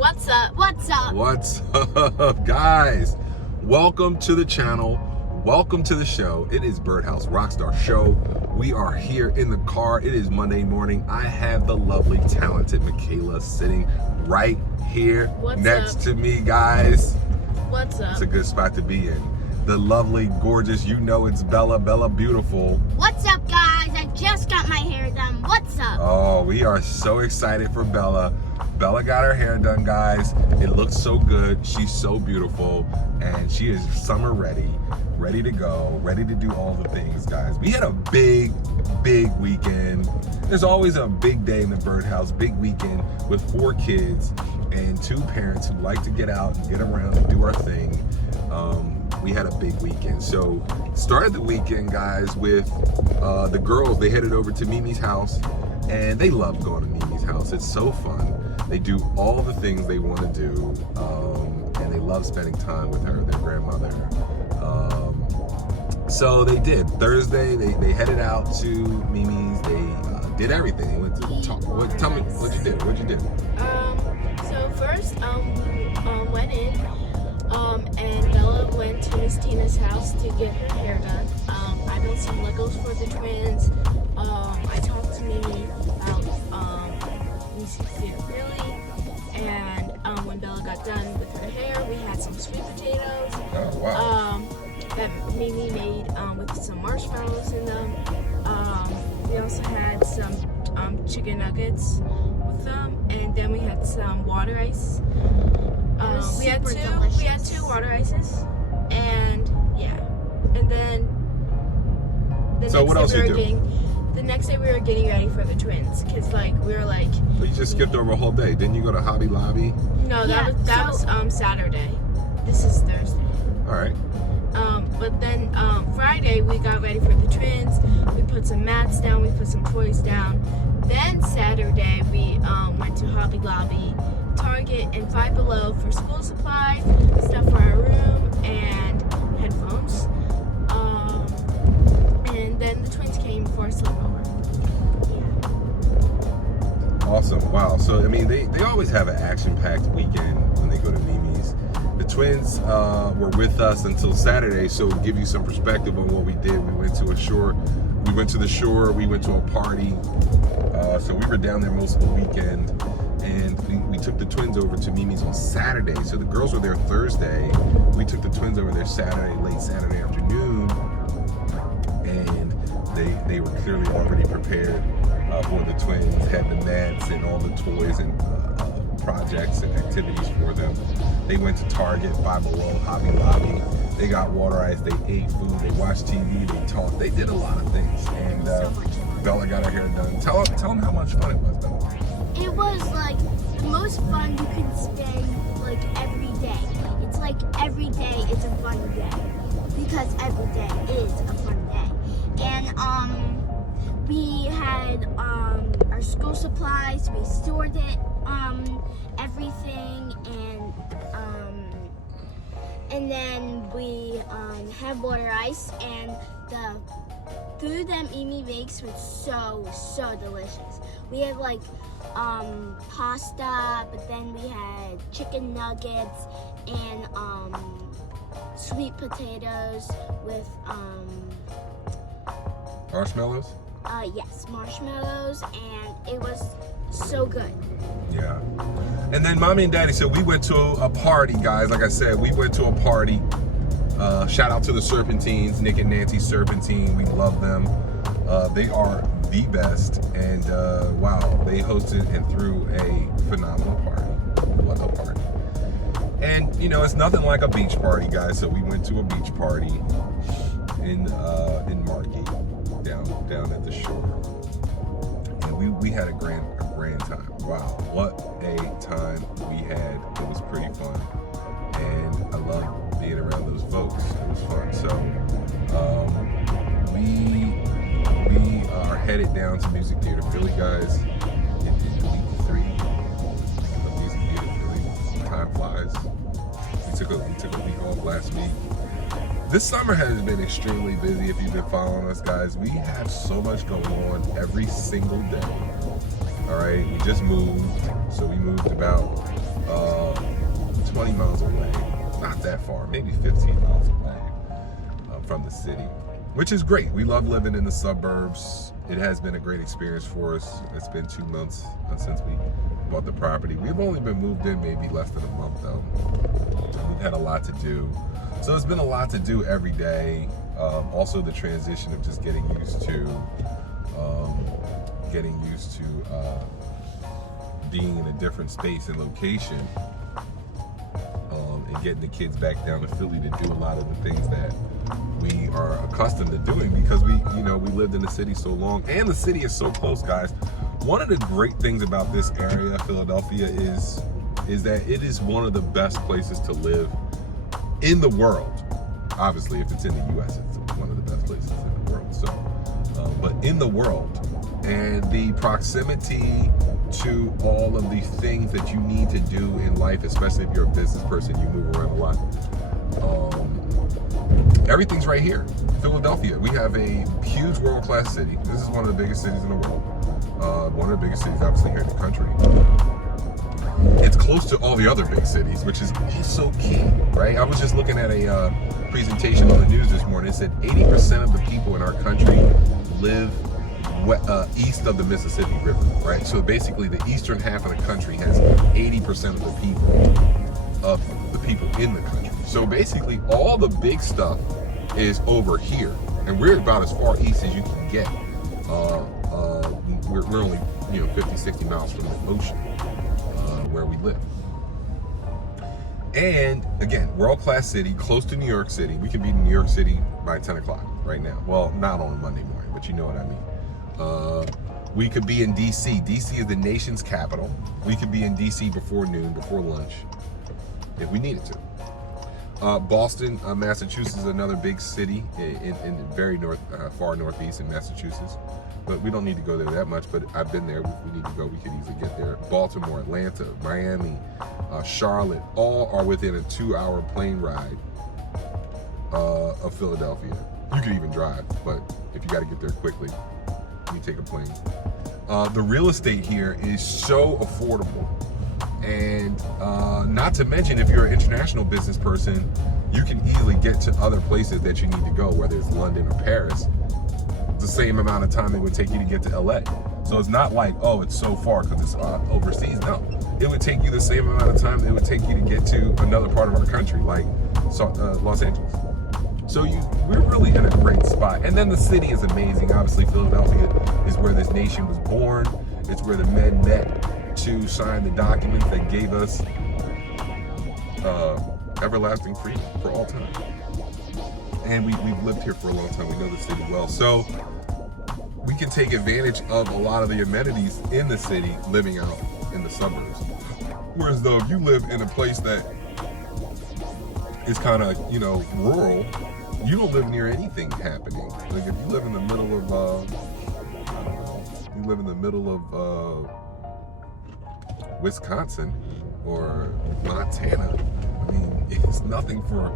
What's up? What's up? What's up, guys? Welcome to the channel. Welcome to the show. It is Birdhouse Rockstar Show. We are here in the car. It is Monday morning. I have the lovely, talented Michaela sitting right here next to me, guys. What's up? It's a good spot to be in. The lovely, gorgeous, you know it's Bella Beautiful. What's up, guys? I just got my hair done. What's up? Oh, we are so excited for Bella. Bella got her hair done, guys. It looks so good. She's so beautiful, and she is summer ready to go, ready to do all the things, guys. We had a big weekend. There's always a big day in the Birdhouse, big weekend with 4 kids and 2 parents who like to get out and get around and do our thing. We had a big weekend. So started the weekend, guys, with the girls. They headed over to Mimi's house, and they love going to Mimi's house. It's so fun. They do all the things they want to do, and they love spending time with her, their grandmother. So they did. Thursday, they headed out to Mimi's. They did everything. They went to talk. Tell me what you did. What'd you do? So first, went in, and Bella went to Miss Tina's house to get her hair done. I built some Legos for the twins. I talked to Mimi about music theater really, and when Bella got done with her hair, we had some sweet potatoes. Oh, wow. That Mimi made with some marshmallows in them. We also had some chicken nuggets with them, and then we had some water ice. We had two water ices, and yeah, and then the next day we were getting ready for the twins, cause we were like. So you just skipped over a whole day. Didn't you go to Hobby Lobby? No, that was Saturday. This is Thursday. All right. But then Friday we got ready for the twins. We put some mats down. We put some toys down. Then Saturday we went to Hobby Lobby, Target, and Five Below for school supplies, stuff for our room, and headphones. And then the twins came for a sleepover. Yeah. Awesome. Wow. So I mean, they always have an action-packed weekend when they go to Mimi's. The twins were with us until Saturday, so to give you some perspective on what we did, we went to the shore, we went to a party, so we were down there most of the weekend, and we took the twins over to Mimi's on Saturday. So the girls were there Thursday, we took the twins over there Saturday, late Saturday afternoon, and they were clearly already prepared for the twins, had the mats and all the toys and projects and activities for them. They went to Target, Five Below, Hobby Lobby. They got water ice. They ate food. They watched TV. They talked. They did a lot of things. And Bella got her hair done. Tell them how much fun it was, Bella. It was the most fun you can spend every day. It's every day is a fun day because every day is a fun day. And we had our school supplies. We stored it. Everything, and then we had water ice, and the food that Mimi makes was so delicious. We had pasta, but then we had chicken nuggets and sweet potatoes with marshmallows. Yes, marshmallows, and it was so good. Yeah. And then Mommy and Daddy said we went to a party, guys. Like I said, we went to a party. Shout out to the Serpentines, Nick and Nancy Serpentine. We love them. They are the best. And wow, they hosted and threw a phenomenal party. What a party. And you know, it's nothing like a beach party, guys. So we went to a beach party in Margate, down at the shore. And we had a grand time. Wow, what a time we had. It was pretty fun, and I love being around those folks. It was fun. So we are headed down to Music Theater Philly, guys, in week 3 of Music Theater Philly. Time flies. We took a week off last week. This summer has been extremely busy. If you've been following us, guys, we have so much going on every single day. All right, we just moved, so we moved about 20 miles away, not that far, maybe 15 miles away from the city, which is great. We love living in the suburbs. It has been a great experience for us. It's been 2 months since we bought the property. We've only been moved in maybe less than a month though. We've had a lot to do. So it's been a lot to do every day. Also the transition of just getting used to being in a different space and location, and getting the kids back down to Philly to do a lot of the things that we are accustomed to doing because we lived in the city so long, and the city is so close, guys. One of the great things about this area, Philadelphia, is that it is one of the best places to live in the world. Obviously, if it's in the U.S., it's one of the best places in the world. So, but in the world, and the proximity to all of the things that you need to do in life, especially if you're a business person, you move around a lot. Everything's right here. Philadelphia, we have a huge world-class city. This is one of the biggest cities in the world. One of the biggest cities, obviously, here in the country. It's close to all the other big cities, which is also key, right? I was just looking at a presentation on the news this morning. It said 80% of the people in our country live east of the Mississippi River, right? So basically, the eastern half of the country has 80% of the people in the country. So basically, all the big stuff is over here, and we're about as far east as you can get. We're only 50, 60 miles from the ocean where we live. And again, world-class city, close to New York City. We can be in New York City by 10 o'clock right now. Well, not on a Monday morning, but you know what I mean. We could be in DC. DC is the nation's capital. We could be in DC before noon, before lunch, if we needed to. Boston, Massachusetts is another big city in the very far northeast in Massachusetts. But we don't need to go there that much, but I've been there. If we need to go, we could easily get there. Baltimore, Atlanta, Miami, Charlotte, all are within a 2-hour plane ride of Philadelphia. You could even drive, but if you got to get there quickly, you take a plane. The real estate here is so affordable. And not to mention, if you're an international business person, you can easily get to other places that you need to go, whether it's London or Paris, the same amount of time it would take you to get to LA. So it's not like, oh, it's so far because it's overseas. No, it would take you the same amount of time it would take you to get to another part of our country, like Los Angeles. So we're really in a great spot. And then the city is amazing. Obviously, Philadelphia is where this nation was born. It's where the men met to sign the documents that gave us everlasting freedom for all time. And we've lived here for a long time. We know the city well. So we can take advantage of a lot of the amenities in the city living out in the suburbs. Whereas though if you live in a place that is kind of, rural, you don't live near anything happening. Like if you live in the middle of, Wisconsin or Montana, I mean, it's nothing for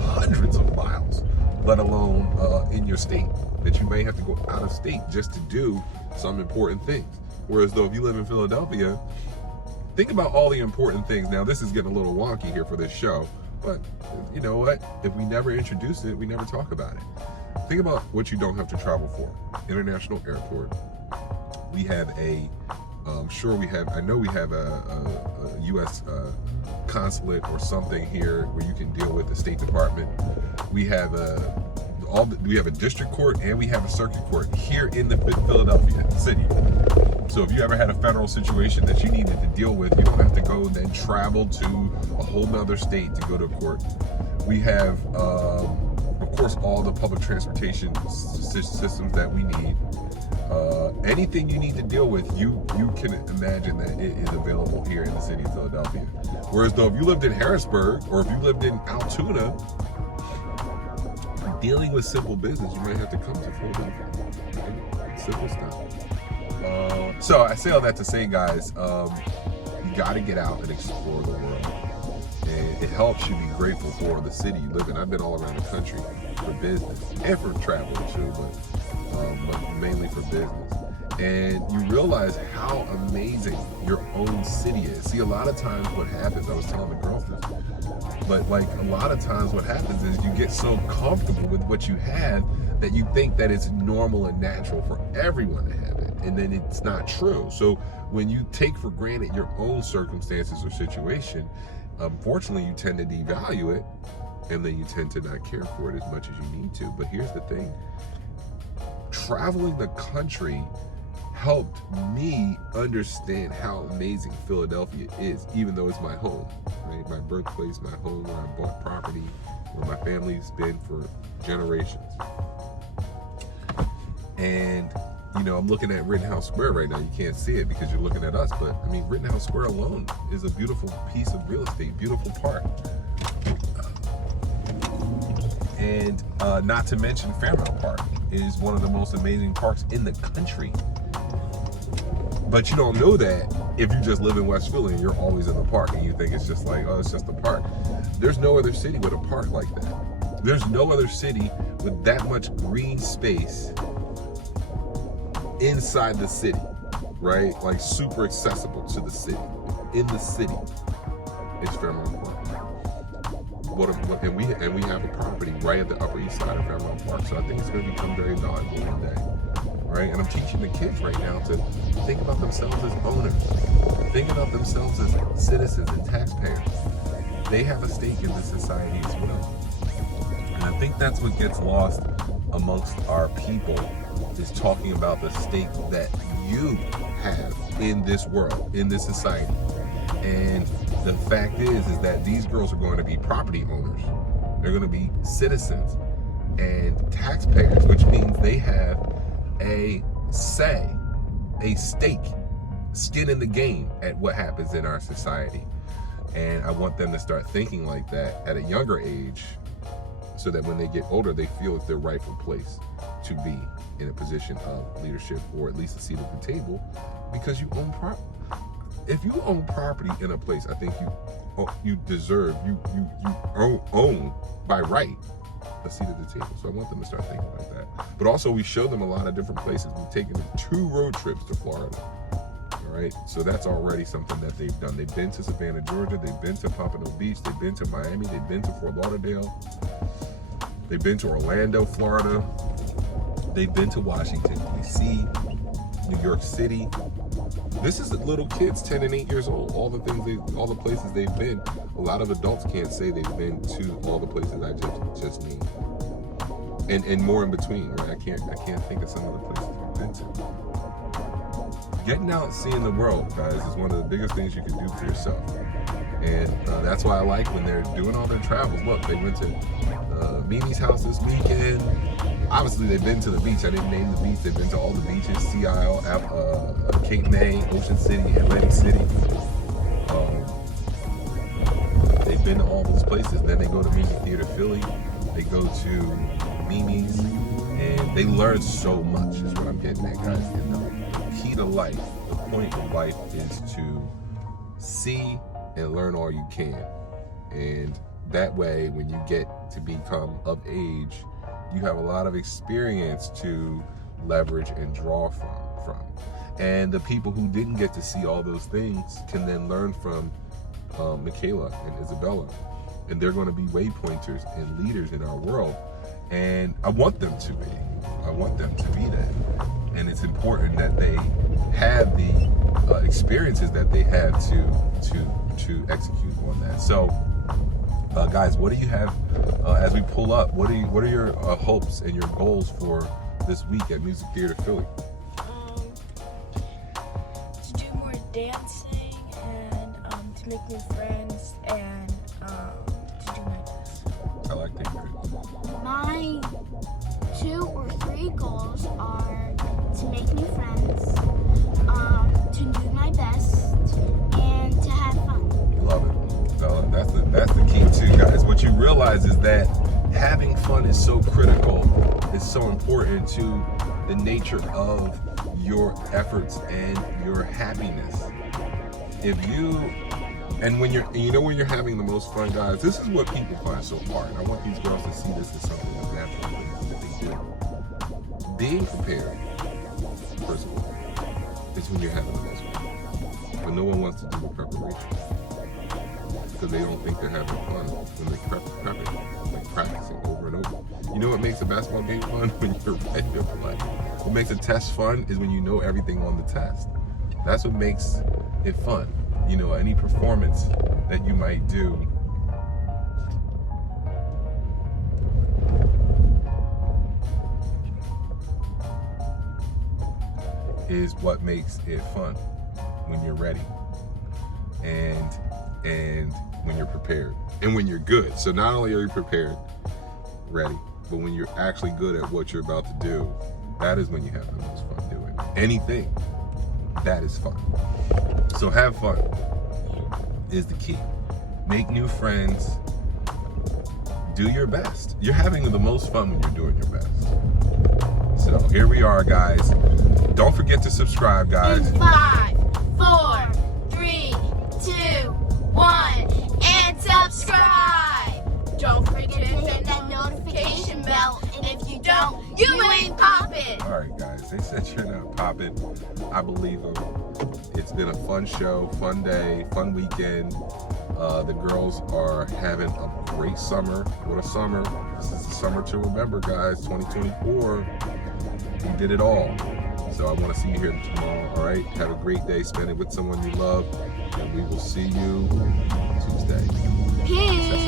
hundreds of miles, let alone in your state, that you may have to go out of state just to do some important things. Whereas though if you live in Philadelphia, think about all the important things. Now this is getting a little wonky here for this show, but you know what? If we never introduce it, we never talk about it. Think about what you don't have to travel for. International airport. We have I know we have a U.S. consulate or something here where you can deal with the State Department. We have a district court and we have a circuit court here in the Philadelphia city. So if you ever had a federal situation that you needed to deal with, you don't have to go and then travel to a whole nother state to go to court. We have, of course, all the public transportation systems that we need. Anything you need to deal with, you can imagine that it is available here in the city of Philadelphia. Whereas though if you lived in Harrisburg or if you lived in Altoona, dealing with simple business, you might have to come to Philadelphia. Right? Simple stuff. So I say all that to say, guys, you got to get out and explore the world. And it helps you be grateful for the city you live in. I've been all around the country for business and for travel too, but mainly for business. And you realize how amazing your own city is. See, a lot of times what happens, I was telling the girls this, but like a lot of times what happens is you get so comfortable with what you have that you think that it's normal and natural for everyone to have it. And then it's not true. So when you take for granted your own circumstances or situation, unfortunately you tend to devalue it, and then you tend to not care for it as much as you need to. But here's the thing. Traveling the country helped me understand how amazing Philadelphia is, even though it's my home, right? My birthplace, my home, where I bought property, where my family's been for generations. And, you know, I'm looking at Rittenhouse Square right now. You can't see it because you're looking at us, but I mean, Rittenhouse Square alone is a beautiful piece of real estate, beautiful park. And not to mention Fairmount Park is one of the most amazing parks in the country. But you don't know that if you just live in West Philly and you're always in the park and you think it's just like, oh, it's just a park. There's no other city with a park like that. There's no other city with that much green space inside the city, right? Like super accessible to the city. In the city, it's Fairmount Park. And we have a property right at the Upper East Side of Fairmount Park, so I think it's going to become very valuable one day, right? And I'm teaching the kids right now to think about themselves as owners, think about themselves as citizens and taxpayers. They have a stake in this society as well, and I think that's what gets lost amongst our people, is talking about the stake that you have in this world, in this society. And the fact is that these girls are going to be property owners. They're going to be citizens and taxpayers, which means they have a say, a stake, skin in the game at what happens in our society. And I want them to start thinking like that at a younger age, so that when they get older, they feel it's their rightful place to be in a position of leadership, or at least a seat at the table, because you own property. If you own property in a place, I think you deserve, you own by right a seat at the table. So I want them to start thinking like that. But also, we show them a lot of different places. We've taken them 2 road trips to Florida. All right, so that's already something that they've done. They've been to Savannah, Georgia. They've been to Pompano Beach. They've been to Miami. They've been to Fort Lauderdale. They've been to Orlando, Florida. They've been to Washington, D.C., New York City. This is little kids, 10 and 8 years old. All the places they've been. A lot of adults can't say they've been to all the places I just named, and more in between. Right? I can't think of some of the places we've been to. Getting out, seeing the world, guys, is one of the biggest things you can do for yourself. And that's why I like when they're doing all their travels. Look, they went to Mimi's house this weekend. Obviously, they've been to the beach. I didn't name the beach. They've been to all the beaches: Sea Isle, Cape May, Ocean City, Atlantic City. They've been to all those places. Then they go to Mimi Theater Philly. They go to Mimi's, and they learn so much. Is what I'm getting at, guys. And the key to life, the point of life, is to see and learn all you can. And that way, when you get to become of age, you have a lot of experience to leverage and draw from. And the people who didn't get to see all those things can then learn from Michaela and Isabella. And they're going to be waypointers and leaders in our world. And I want them to be. I want them to be that. And it's important that they have the experiences that they have to execute on that. So, guys, what do you have as we pull up? What are your hopes and your goals for this week at Music Theater Philly? To do more dancing and to make new friends and to do my best. I like that. My 2 or 3 goals are to make new friends, to do my best, and to have fun. Love it. That's the key too, guys. What you realize is that having fun is so critical. It's so important to the nature of your efforts and your happiness. When you're having the most fun, guys, this is what people find so hard. I want these girls to see this as something that's natural that they do. Being prepared, first of all. is when you're having the most fun. But no one wants to do the preparation because they don't think they're having fun when they prepping, like practicing over and over. You know what makes a basketball game fun? When you're ready to play. What makes a test fun is when you know everything on the test. That's what makes it fun. You know, any performance that you might do is what makes it fun when you're ready and when you're prepared and when you're good. So not only are you prepared, ready, but when you're actually good at what you're about to do, that is when you have the most fun doing anything. That is fun. So have fun is the key. Make new friends. Do your best. You're having the most fun when you're doing your best. So here we are, guys. Don't forget to subscribe, guys. 5, 4, 3, 2, 1, and subscribe. Don't forget to hit that notification bell, and if you don't, you ain't popping. All right, guys. They said you're not popping. I believe them. It's been a fun show, fun day, fun weekend. The girls are having a great summer. What a summer. This is the summer to remember, guys. 2024. We did it all. So I want to see you here tomorrow. All right. Have a great day. Spend it with someone you love. And we will see you Tuesday. Peace.